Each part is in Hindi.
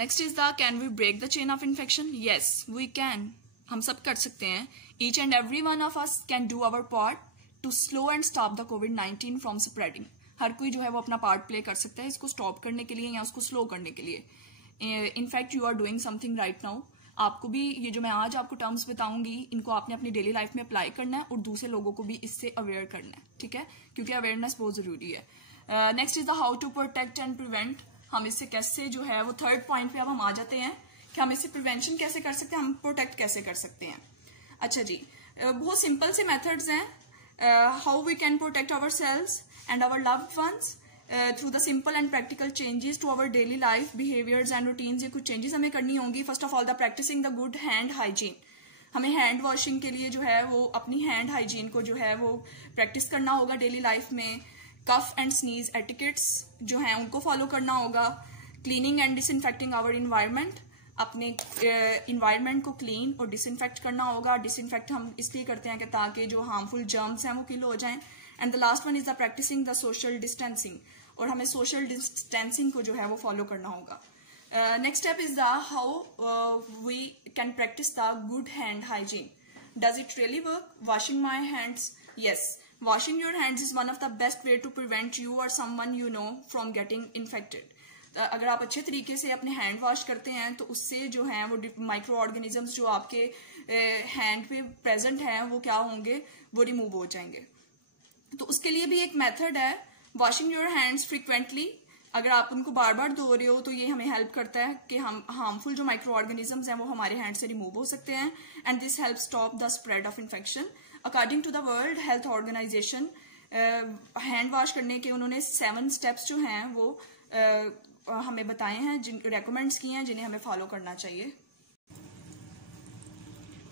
Next is the can we break the chain of infection? Yes we can, हम सब कर सकते हैं. Each and every one of us can do our part to slow and stop the कोविड-19 फ्रॉम स्प्रेडिंग. हर कोई जो है वो अपना पार्ट प्ले कर सकता है इसको स्टॉप करने के लिए या उसको स्लो करने के लिए. In fact you are doing something right now. आपको भी ये जो मैं आज आपको टर्म्स बताऊंगी इनको आपने अपनी डेली लाइफ में अप्लाई करना है और दूसरे लोगों को भी इससे अवेयर करना है, ठीक है, क्योंकि अवेयरनेस बहुत जरूरी है. Next is the how to protect and prevent. हम इससे कैसे जो है वो थर्ड पॉइंट पे अब हम आ जाते हैं कि हम इससे प्रिवेंशन कैसे कर सकते हैं, हम प्रोटेक्ट कैसे कर सकते हैं. अच्छा जी, बहुत सिंपल से मेथड्स हैं. How we can protect our selves and our loved ones through the simple and practical changes to our daily life behaviours and routines. ये कुछ चेंजेस हमें करनी होंगी. First of all the practising the good hand hygiene. हमें हैंड वॉशिंग के लिए जो है वो अपनी हैंड हाइजीन को जो है वो प्रैक्टिस करना होगा डेली लाइफ में. कफ एंड स्नीज एटिकेट्स जो हैं उनको फॉलो करना होगा. Cleaning and disinfecting our environment. अपने इन्वायरमेंट को क्लीन और डिसइंफेक्ट करना होगा. डिसइंफेक्ट हम इसलिए करते हैं कि ताकि जो हार्मफुल जर्म्स हैं वो किल हो जाएं. And the last one is the practising the social distancing. और हमें सोशल डिस्टेंसिंग को जो है वो फॉलो करना होगा. Next step is the how we can practice the good hand hygiene. Does it really work? Washing my hands. Yes, washing your hands is one of the best way to prevent you और someone you know from getting infected. अगर आप अच्छे तरीके से अपने हैंड वॉश करते हैं तो उससे जो है वो माइक्रो ऑर्गेनिजम्स जो आपके हैंड पे प्रेजेंट हैं वो क्या होंगे, वो रिमूव हो जाएंगे. तो उसके लिए भी एक मेथड है, वॉशिंग योर हैंड्स फ्रिक्वेंटली. अगर आप उनको बार बार धो रहे हो तो ये हमें हेल्प करता है कि हम हार्मफुल जो माइक्रो ऑर्गेनिजम्स हैं वो हमारे हैंड से रिमूव हो सकते हैं. And this help stop the spread of infection. According to the World Health Organization hand wash करने के उन्होंने 7 स्टेप्स जो हैं वो हमें बताए हैं, जिन रेकमेंड्स किए हैं जिन्हें हमें फॉलो करना चाहिए.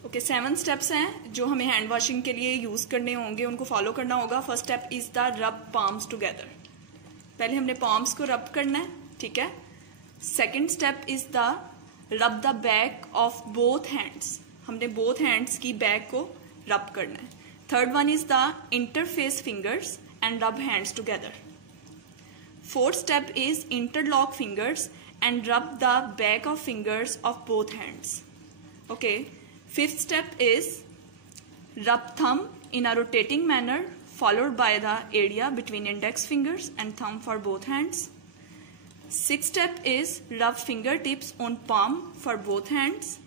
ओके, 7 स्टेप्स हैं जो हमें हैंड वॉशिंग के लिए यूज करने होंगे, उनको फॉलो करना होगा. फर्स्ट स्टेप इज द रब पाम्स टुगेदर. पहले हमने पाम्स को रब करना है, ठीक है. सेकेंड स्टेप इज द रब the back of both hands. हमने बोथ हैंड्स की बैक को रब करना है. Third one is the interface fingers and रब hands together. Fourth step is interlock fingers and rub the back of fingers of both hands. Okay. Fifth step is rub thumb in a rotating manner followed by the area between index fingers and thumb for both hands. Sixth step is rub fingertips on palm for both hands.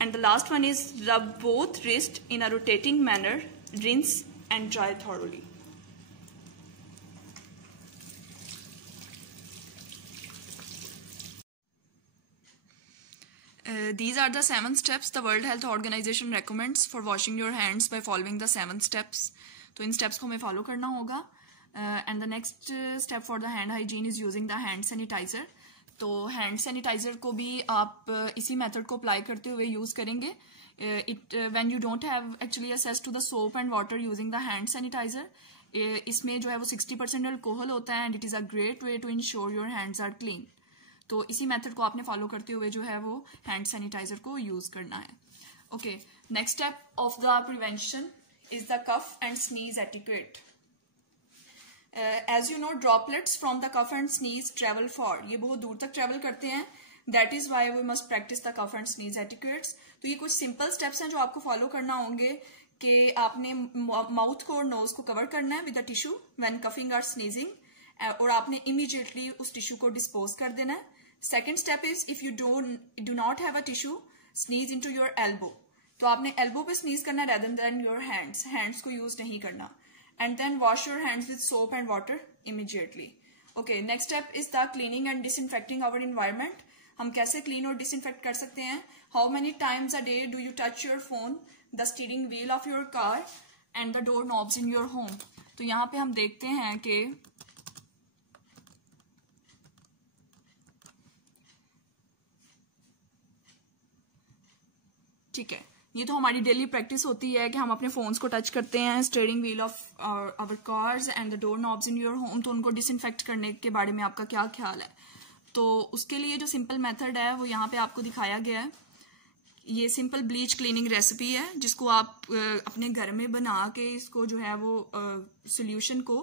And the last one is rub both wrists in a rotating manner, rinse and dry thoroughly. These are the 7 steps the World Health Organization recommends for washing your hands by following the 7 steps. तो इन steps को हमें follow करना होगा. And the next step for the hand hygiene is using the hand sanitizer. तो hand sanitizer को भी आप इसी method को apply करते हुए use करेंगे. When you don't have actually access to the soap and water using the hand sanitizer, इसमें जो है वो 60% alcohol होता है and it is a great way to ensure your hands are clean. तो इसी मेथड को आपने फॉलो करते हुए जो है वो हैंड सैनिटाइजर को यूज करना है. Okay, next step of the prevention is the cough and sneeze etiquette. As you know droplets from the cough and sneeze travel far. ये बहुत दूर तक ट्रेवल करते हैं. That is why we must practise the cough and sneeze etiquettes. तो ये कुछ सिंपल स्टेप्स हैं जो आपको फॉलो करना होंगे कि आपने माउथ को और नोज को कवर करना है with the tissue when coughing और स्नीजिंग, और आपने इमीडिएटली उस टिश्यू को डिस्पोज कर देना है. Second step is if you do not have a tissue, sneeze into your elbow. तो आपने एल्बो पे स्नीज करना है rather than your hands. Hands को यूज नहीं करना. And then wash your hands with soap and water immediately. Okay, next step is the cleaning and disinfecting our environment. हम कैसे क्लीन और डिसइंफेक्ट कर सकते हैं. How many times a day do you touch your phone, the steering wheel of your car and the door knobs in your home. तो यहाँ पे हम देखते हैं कि ठीक है, ये तो हमारी डेली प्रैक्टिस होती है कि हम अपने फोन्स को टच करते हैं, steering wheel of our cars and the door knobs in your home. तो उनको डिसइंफेक्ट करने के बारे में आपका क्या ख्याल है. तो उसके लिए जो सिंपल मेथड है वो यहाँ पे आपको दिखाया गया है. ये सिंपल ब्लीच क्लीनिंग रेसिपी है जिसको आप अपने घर में बना के इसको जो है वो सोल्यूशन को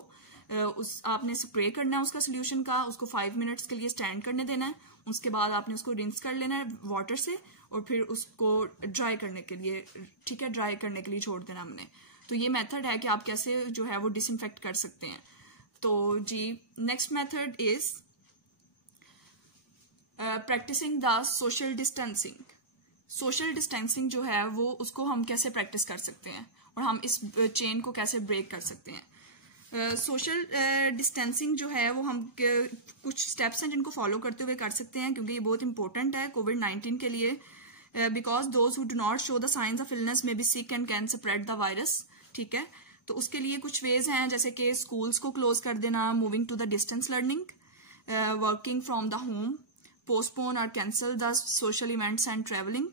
उस आपने स्प्रे करना है उसका सोल्यूशन का, उसको 5 मिनट्स के लिए स्टैंड करने देना है। उसके बाद आपने उसको रिंस कर लेना है वाटर से और फिर उसको ड्राई करने के लिए, ठीक है, ड्राई करने के लिए छोड़ देना हमने। तो ये मेथड है कि आप कैसे जो है वो डिसइंफेक्ट कर सकते हैं। तो जी next method is practising the social distancing. Social distancing जो है वो उसको हम कैसे प्रैक्टिस कर सकते हैं और हम इस चेन को कैसे ब्रेक कर सकते हैं। सोशल डिस्टेंसिंग जो है वो हम कुछ स्टेप्स हैं जिनको फॉलो करते हुए कर सकते हैं, क्योंकि ये बहुत इंपॉर्टेंट है कोविड-19 के लिए, because those who do not show the science of illness may be sick and can spread the virus, ठीक है। तो उसके लिए कुछ वेज हैं, जैसे कि स्कूल्स को क्लोज कर देना, moving to the distance learning, working from the home, postpone और cancel the social events and travelling,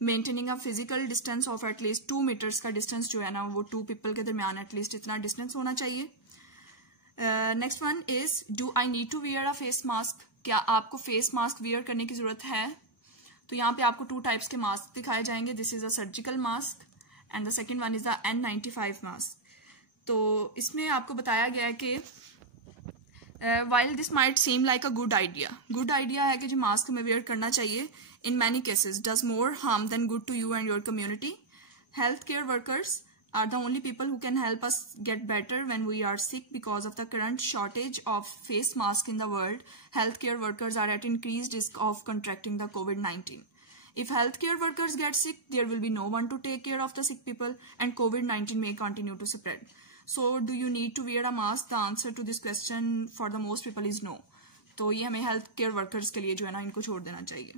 maintaining a physical distance of at least 2 metres का डिस्टेंस जो है ना वो 2 पीपल के दरमियान एटलीस्ट इतना डिस्टेंस होना चाहिए। Next one is do I need to wear a face mask. क्या आपको फेस मास्क वियर करने की जरूरत है? तो यहाँ पे आपको 2 टाइप्स के मास्क दिखाए जाएंगे। This is a surgical mask and the second one is the N95 mask. तो इसमें आपको बताया गया है कि while this might seem like a good idea है कि जो मास्क हमें वेयर करना चाहिए, in many cases does more harm than good to you and your community. Healthcare workers are the only people who can help us get better when we are sick. Because of the current shortage of face masks in the world, healthcare workers are at increased risk of contracting the COVID-19. If healthcare workers get sick, there will be no one to take care of the sick people and COVID-19 may continue to spread. So do you need to wear a mask? The answer to this question for the most people is no. तो ये हमें हेल्थ केयर वर्कर्स के लिए जो है ना इनको छोड़ देना चाहिए।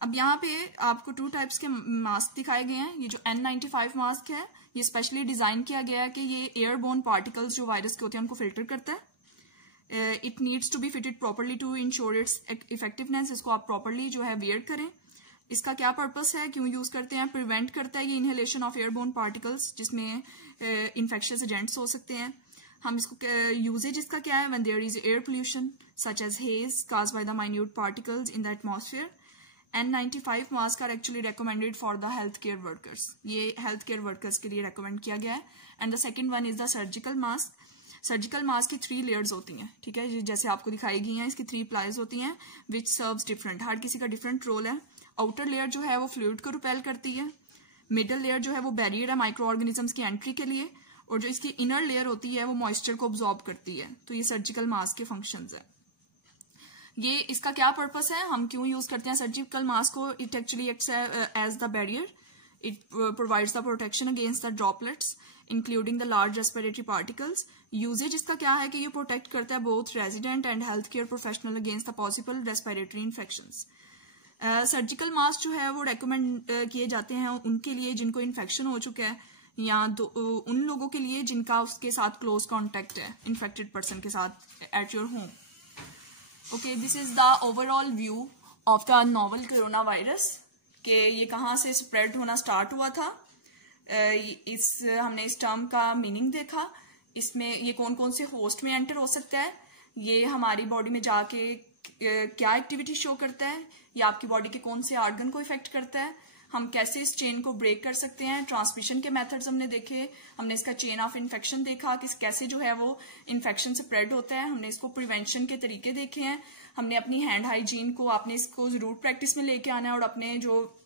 अब यहाँ पे आपको 2 टाइप्स के मास्क दिखाए गए हैं। ये जो N95 मास्क है ये स्पेशली डिजाइन किया गया है कि ये एयरबोर्न पार्टिकल्स जो वायरस के होते हैं उनको फिल्टर करता है। It needs to be fitted properly to ensure its effectiveness. इसको आप प्रॉपरली जो है वेयर करें। इसका क्या पर्पस है, क्यों यूज करते हैं? प्रिवेंट करता है ये इनहेलेशन ऑफ एयरबोर्न पार्टिकल्स जिसमें इन्फेक्शियस एजेंट्स हो सकते हैं। हम इसको यूजेज इसका क्या है? When there is air pollution such as haze caused by the minute particles in the atmosphere. N95 mask are actually recommended for the health care workers. ये हेल्थ केयर वर्कर्स के लिए रिकमेंड किया गया है। And the second one is the surgical mask. Surgical mask की 3 लेयर्स होती हैं, ठीक है, जैसे आपको दिखाई गई हैं। इसकी 3 प्लाइज होती हैं विच सर्व्स डिफरेंट, हर किसी का डिफरेंट रोल है। आउटर लेयर जो है वो फ्लूइड को रिपेल करती है। मिडल लेयर जो है वो बैरियर है माइक्रो ऑर्गेनिजम्स की एंट्री के लिए, और जो इसकी इनर लेयर होती है वो मॉइस्चर को ऑब्जॉर्ब करती है। तो ये सर्जिकल मास्क के फंक्शंस है। ये इसका क्या पर्पस है, हम क्यों यूज करते हैं सर्जिकल मास्क को? It actually acts as the barrier. It provides the protection against the droplets including the large respiratory particles. Usages इसका क्या है कि ये प्रोटेक्ट करता है both resident and health care professional against the possible respiratory infections. Surgical mask जो है वो रेकमेंड किए जाते हैं उनके लिए जिनको इन्फेक्शन हो चुका है, या उन लोगों के लिए जिनका उसके साथ क्लोज कॉन्टेक्ट है इन्फेक्टेड पर्सन के साथ at your home. Okay, this is the overall view of the novel corona virus कि ये कहाँ से स्प्रेड होना स्टार्ट हुआ था। हमने इस टर्म का मीनिंग देखा। इसमें ये कौन कौन से होस्ट में एंटर हो सकता है, ये हमारी बॉडी में जाके क्या एक्टिविटी शो करता है, या आपकी बॉडी के कौन से ऑर्गन को इफेक्ट करता है, हम कैसे इस चेन को ब्रेक कर सकते हैं। ट्रांसमिशन के मेथड्स हमने देखे, हमने इसका चेन ऑफ इन्फेक्शन देखा कि कैसे जो है वो इन्फेक्शन स्प्रेड होता है। हमने इसको प्रिवेंशन के तरीके देखे हैं। हमने अपनी हैंड हाइजीन को आपने इसको जरूर प्रैक्टिस में लेके आना है, और अपने जो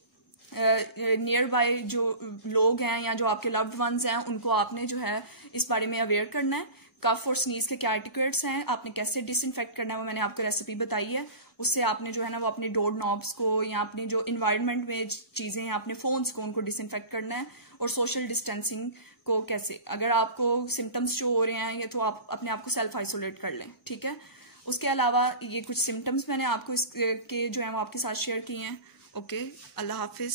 नियर बाय जो लोग हैं या जो आपके लव्ड वंस हैं उनको आपने जो है इस बारे में अवेयर करना है। कफ और स्नीज के क्या एटिकेट्स हैं, आपने कैसे डिसइंफेक्ट करना है वो मैंने आपको रेसिपी बताई है। उससे आपने जो है ना वो अपने डोर नॉब्स को या अपने जो इन्वायरमेंट में चीजें हैं अपने फोन्स को उनको डिसइंफेक्ट करना है। और सोशल डिस्टेंसिंग को कैसे, अगर आपको सिम्टम्स शो हो रहे हैं ये तो आप अपने आप को सेल्फ आइसोलेट कर लें, ठीक है। उसके अलावा ये कुछ सिम्टम्स मैंने आपको इसके जो है वो आपके साथ शेयर किए हैं। ओके, अल्लाह हाफिज।